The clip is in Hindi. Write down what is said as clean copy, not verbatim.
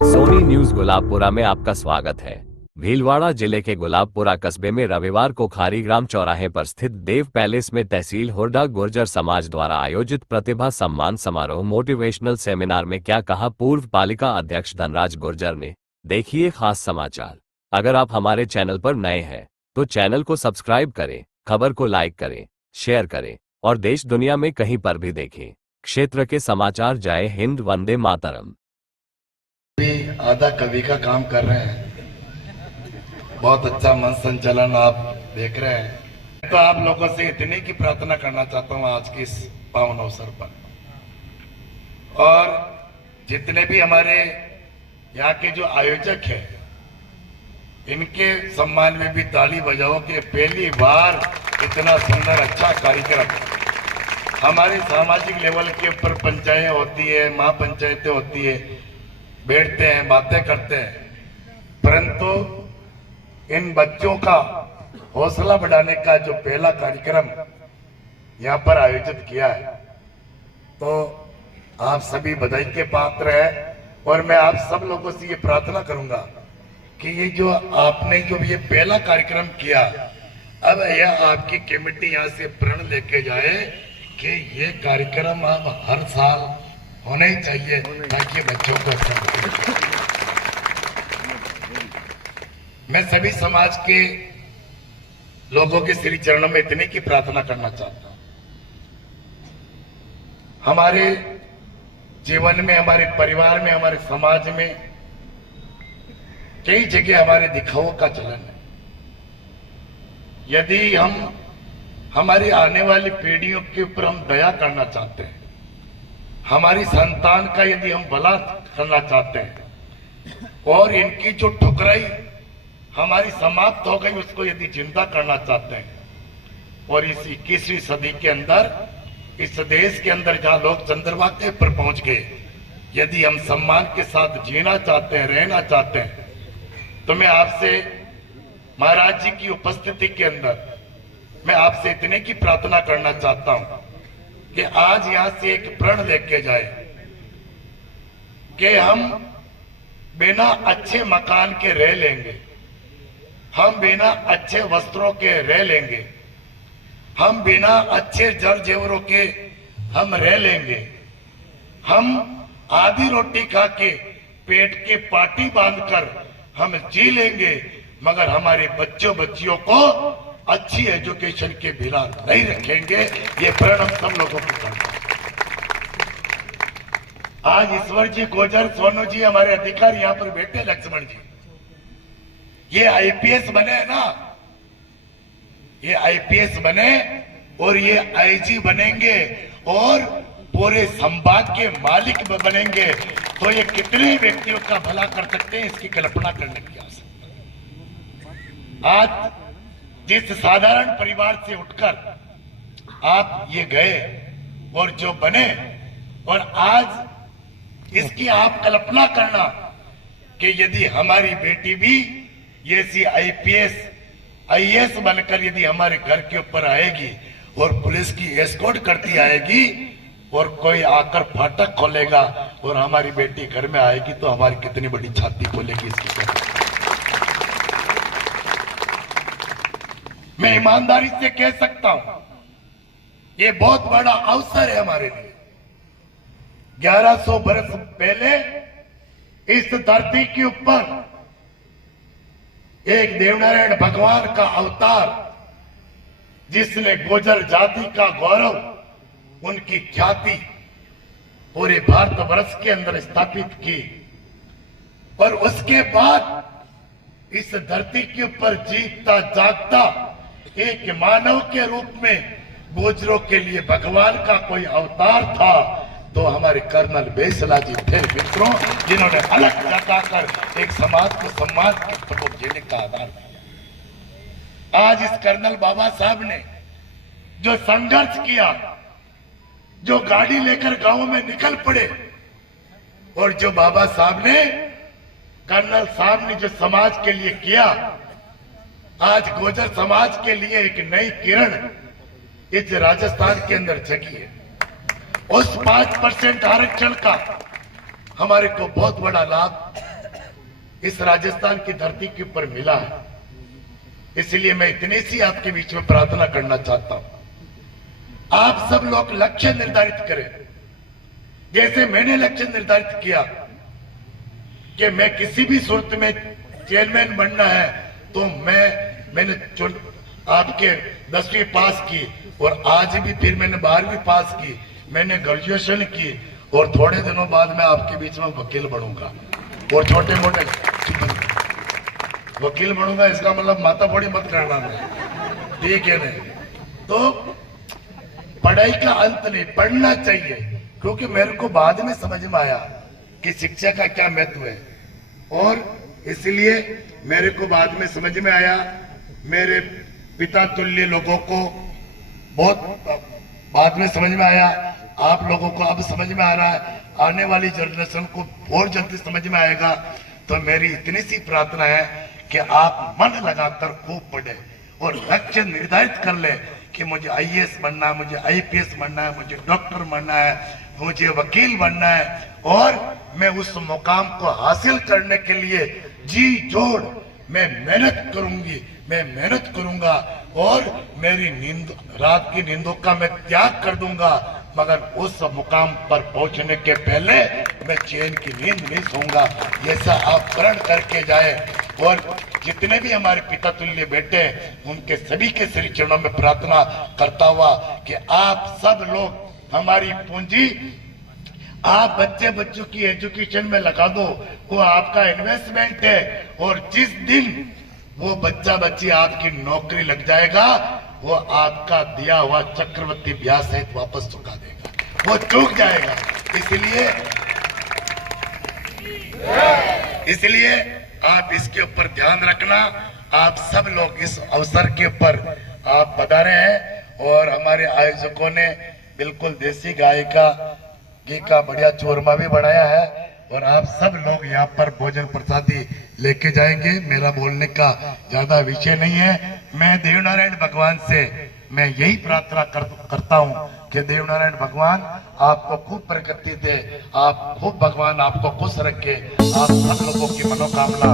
सोनी न्यूज गुलाबपुरा में आपका स्वागत है। भीलवाड़ा जिले के गुलाबपुरा कस्बे में रविवार को खारीग्राम चौराहे पर स्थित देव पैलेस में तहसील हुरडा गुर्जर समाज द्वारा आयोजित प्रतिभा सम्मान समारोह मोटिवेशनल सेमिनार में क्या कहा पूर्व पालिका अध्यक्ष धनराज गुर्जर ने। देखिए खास समाचार। अगर आप हमारे चैनल पर नए हैं तो चैनल को सब्सक्राइब करें, खबर को लाइक करें, शेयर करें और देश दुनिया में कहीं पर भी देखें क्षेत्र के समाचार। जय हिंद, वंदे मातरम। आधा कवि का काम कर रहे हैं, बहुत अच्छा मंच संचालन आप देख रहे हैं। तो आप लोगों से इतनी की प्रार्थना करना चाहता हूं आज के इस पावन अवसर पर, और जितने भी हमारे यहाँ के जो आयोजक हैं इनके सम्मान में भी ताली बजाओ कि पहली बार इतना सुंदर अच्छा कार्यक्रम हमारे सामाजिक लेवल के ऊपर पंचायतें होती है, महापंचायतें होती है, बैठते हैं, बातें करते हैं, परंतु इन बच्चों का हौसला बढ़ाने का जो पहला कार्यक्रम यहाँ पर आयोजित किया है, तो आप सभी बधाई के पात्र हैं। और मैं आप सब लोगों से ये प्रार्थना करूंगा कि ये जो आपने जो ये पहला कार्यक्रम किया, अब यह आपकी कमेटी यहाँ से प्रण लेके जाए कि ये कार्यक्रम अब हर साल होना ही चाहिए ताकि बच्चों को मैं सभी समाज के लोगों के श्री चरणों में इतने की प्रार्थना करना चाहता हूं। हमारे जीवन में, हमारे परिवार में, हमारे समाज में कई जगह हमारे दिखावों का चलन है। यदि हम हमारी आने वाली पीढ़ियों के ऊपर हम दया करना चाहते हैं, हमारी संतान का यदि हम भला करना चाहते हैं और इनकी जो ठुकराई हमारी समाप्त हो गई उसको यदि जिंदा करना चाहते हैं, और इस 21वीं सदी के अंदर इस देश के अंदर जहां लोग चंद्रवाते पर पहुंच गए, यदि हम सम्मान के साथ जीना चाहते हैं, रहना चाहते हैं, तो मैं आपसे महाराज जी की उपस्थिति के अंदर मैं आपसे इतने की प्रार्थना करना चाहता हूं कि आज यहां से एक प्रण लेके जाए कि हम बिना अच्छे मकान के रह लेंगे, हम बिना अच्छे वस्त्रों के रह लेंगे, हम बिना अच्छे जर जेवरों के हम रह लेंगे, हम आधी रोटी खा के पेट के पाटी बांधकर हम जी लेंगे, मगर हमारे बच्चों बच्चियों को अच्छी एजुकेशन के बिना नहीं रखेंगे। ये प्रण हम सब लोगों को करना। आज ईश्वर जी गुर्जर, सोनू जी हमारे अधिकारी यहाँ पर बैठे, लक्ष्मण जी, ये आईपीएस बने ना, ये आईपीएस बने और ये आईजी बनेंगे और पूरे संभाग के मालिक बनेंगे, तो ये कितने व्यक्तियों का भला कर सकते हैं, इसकी कल्पना करने की आवश्यकता। आज जिस साधारण परिवार से उठकर आप ये गए और जो बने, और आज इसकी आप कल्पना करना कि यदि हमारी बेटी भी ऐसी आईपीएस आईएएस बनकर यदि हमारे घर के ऊपर आएगी और पुलिस की एस्कॉर्ट करती आएगी और कोई आकर फाटक खोलेगा और हमारी बेटी घर में आएगी, तो हमारी कितनी बड़ी छाती खोलेगी इसकी। मैं ईमानदारी से कह सकता हूं ये बहुत बड़ा अवसर है हमारे लिए। 1100 बरस पहले इस धरती के ऊपर एक देवनारायण भगवान का अवतार, जिसने गुर्जर जाति का गौरव, उनकी ख्याति पूरे भारतवर्ष के अंदर स्थापित की, और उसके बाद इस धरती के ऊपर जीता जागता एक मानव के रूप में गुर्जरों के लिए भगवान का कोई अवतार था, तो हमारे कर्नल बेसला जी थे मित्रों, जिन्होंने अलग जताकर एक समाज को सम्मान के प्रमुख जीने का आधार दिया। आज इस कर्नल बाबा साहब ने जो संघर्ष किया, जो गाड़ी लेकर गांवों में निकल पड़े, और जो बाबा साहब ने, कर्नल साहब ने जो समाज के लिए किया, आज गुर्जर समाज के लिए एक नई किरण इस राजस्थान के अंदर जगी है। उस 5% आरक्षण का हमारे को बहुत बड़ा लाभ इस राजस्थान की धरती के ऊपर मिला है। इसलिए मैं इतने सी आपके बीच में प्रार्थना करना चाहता हूं। आप सब लोग लक्ष्य निर्धारित करें, जैसे मैंने लक्ष्य निर्धारित किया कि मैं किसी भी सूरत में चेयरमैन बनना है, तो मैंने आपके 10वीं पास की और आज भी फिर मैंने 12वीं पास की, मैंने ग्रेजुएशन की और थोड़े दिनों बाद मैं आपके बीच में वकील बनूंगा और छोटे मोटे वकील बनूंगा। इसका मतलब माताफोड़ी मत करना, ठीक है नहीं? तो पढ़ाई का अंत नहीं, पढ़ना चाहिए, क्योंकि मेरे को बाद में समझ में आया कि शिक्षा का क्या महत्व है, और इसलिए मेरे को बाद में समझ में आया। मेरे पिता तुल्य लोगों को बहुत बाद में समझ में आया, आप लोगों को अब समझ में आ रहा है, आने वाली जनरेशन को और जल्दी समझ में आएगा। तो मेरी इतनी सी प्रार्थना है कि आप मन लगाकर खूब पढ़े और लक्ष्य निर्धारित कर ले कि मुझे आईएएस बनना है, मुझे आईपीएस बनना है, मुझे डॉक्टर बनना है, मुझे वकील बनना है, और मैं उस मुकाम को हासिल करने के लिए जी जोड़ मैं मेहनत करूंगी, मैं मेहनत करूंगा, और मेरी नींद, रात की नींदों का मैं त्याग कर दूंगा, मगर उस मुकाम पर पहुंचने के पहले मैं चैन की नींद नहीं सोऊंगा। ऐसा आप प्रण करके जाए। और जितने भी हमारे पिता तुल्य बेटे हैं, उनके सभी के श्री चरणों में प्रार्थना करता हुआ कि आप सब लोग हमारी पूंजी आप बच्चों की एजुकेशन में लगा दो, वो आपका इन्वेस्टमेंट है, और जिस दिन वो बच्ची आपकी नौकरी लग जाएगा, वो आपका दिया हुआ चक्रवृद्धि ब्याज सहित वापस चुका देगा, वो चूक जाएगा। इसलिए आप इसके ऊपर ध्यान रखना। आप सब लोग इस अवसर के ऊपर आप पधारे हैं, और हमारे आयोजकों ने बिल्कुल देसी गाय का घी का बढ़िया चूरमा भी बनाया है, और आप सब लोग यहाँ पर भोजन प्रसादी लेके जाएंगे। मेरा बोलने का ज्यादा विषय नहीं है। मैं देवनारायण भगवान से मैं यही प्रार्थना करता हूँ कि देवनारायण भगवान आपको खूब प्रगति दे, आप खूब भगवान आपको खुश रखे, आप सब लोगों की मनोकामना